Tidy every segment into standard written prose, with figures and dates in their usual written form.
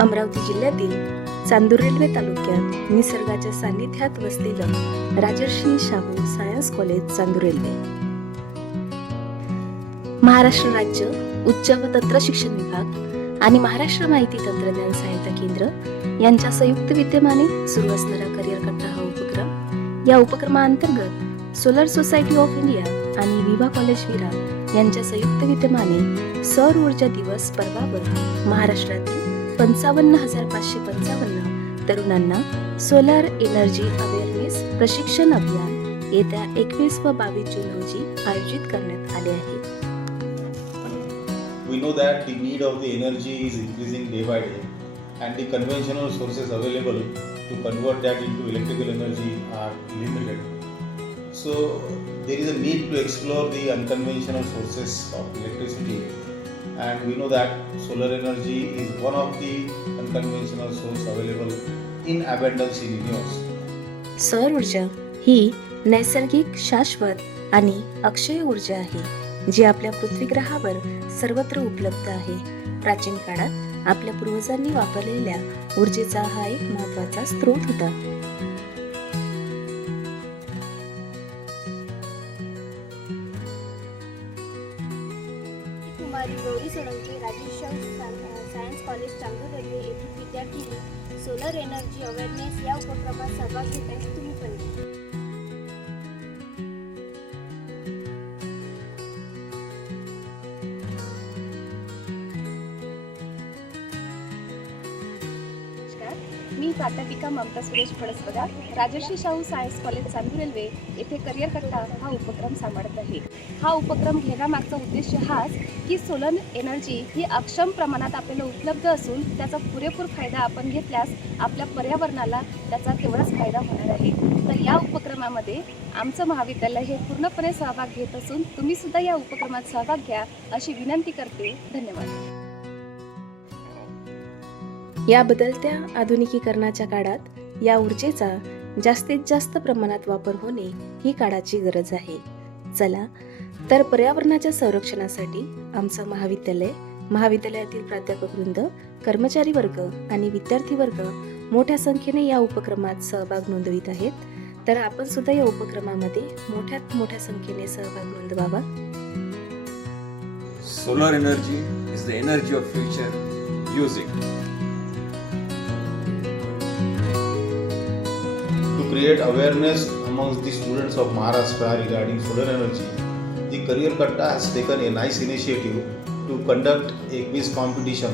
अमरावती जिल्ह्यातील चांदूर रेल्वे तालुक्यात निसर्गाच्या सान्निध्यात वसलेलं Rajarshi Shahu science college Chandur railway. Maharashtra राज्य उच्च व तंत्र शिक्षण विभाग आणि महाराष्ट्र माहिती तंत्रज्ञान सहायता केंद्र यांच्या संयुक्त विद्यमाने सुरू असणारा करिअर कट्टा हा उपक्रम. या उपक्रमाअंतर्गत सोलर सोसायटी ऑफ इंडिया आणि विवा कॉलेज विरार यांच्या संयुक्त विद्यमाने सौर ऊर्जा दिवस पर्वावर महाराष्ट्रातील 55,555 तरुणांना सोलर एनर्जी अवेअरनेस प्रशिक्षण अभियान येत्या 21 व 22 जून रोजी आयोजित करण्यात आले आहे. We know that the need of the energy is increasing day by day, and the conventional sources available to convert that into electrical energy are limited. So there is a need to explore the unconventional sources of electricity, and we know that solar energy is one of the unconventional sources available in abundance in universe. सौर ऊर्जा ही नैसर्गिक, शाश्वत आणि अक्षय ऊर्जा आहे जी आपल्या पृथ्वी ग्रहावर सर्वत्र उपलब्ध आहे. प्राचीन काळात आपल्या पूर्वजांनी वापरलेल्या ऊर्जेचा हा एक महत्त्वाचा स्रोत होता. कुमारी Gauri Solanki Rajarshi science college Chandur railway येथील विद्यार्थी सोलर एनर्जी अवेअरनेस या उपक्रमात सहभाग घेत आहेत. तुम्ही पण मी प्राध्यापिका ममता सुरेश फडसपदा Rajarshi Shahu science college Chandur Railway येथे करिअर कट्टा हा उपक्रम सांभाळत आहे. हा उपक्रम घेण्यामागचा उद्देश हाच की सोलर एनर्जी ही अक्षम प्रमाणात आपल्याला उपलब्ध असून त्याचा पुरेपूर फायदा आपण घेतल्यास आपल्या पर्यावरणाला त्याचा तेवढाच फायदा होणार आहे. तर या उपक्रमामध्ये आमचं महाविद्यालय हे पूर्णपणे सहभाग घेत असून तुम्ही सुद्धा या उपक्रमात सहभाग घ्या अशी विनंती करते. धन्यवाद. या बदलत्या आधुनिकीकरणाच्या काळात या ऊर्जेचा जास्तीत जास्त प्रमाणात वापर होणे ही काळाची गरज आहे. चला तर पर्यावरणाच्या संरक्षणासाठी आमचं महाविद्यालयातील प्राध्यापक वृंद, कर्मचारी वर्ग आणि विद्यार्थी वर्ग मोठ्या संख्येने या उपक्रमात सहभाग नोंदवित आहेत. तर आपण सुद्धा या उपक्रमामध्ये मोठ्या संख्येने सहभाग नोंदवावा. Solar energy is the energy of future. Use it. To create awareness amongst the students of Maharashtra regarding solar energy, the Career Katta has taken a nice initiative to conduct a quiz competition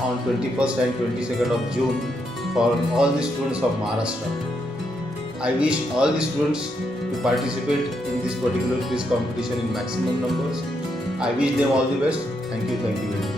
on 21st and 22nd of June for all the students of Maharashtra. I wish all the students to participate in this particular quiz competition in maximum numbers. I wish them all the best. Thank you very much.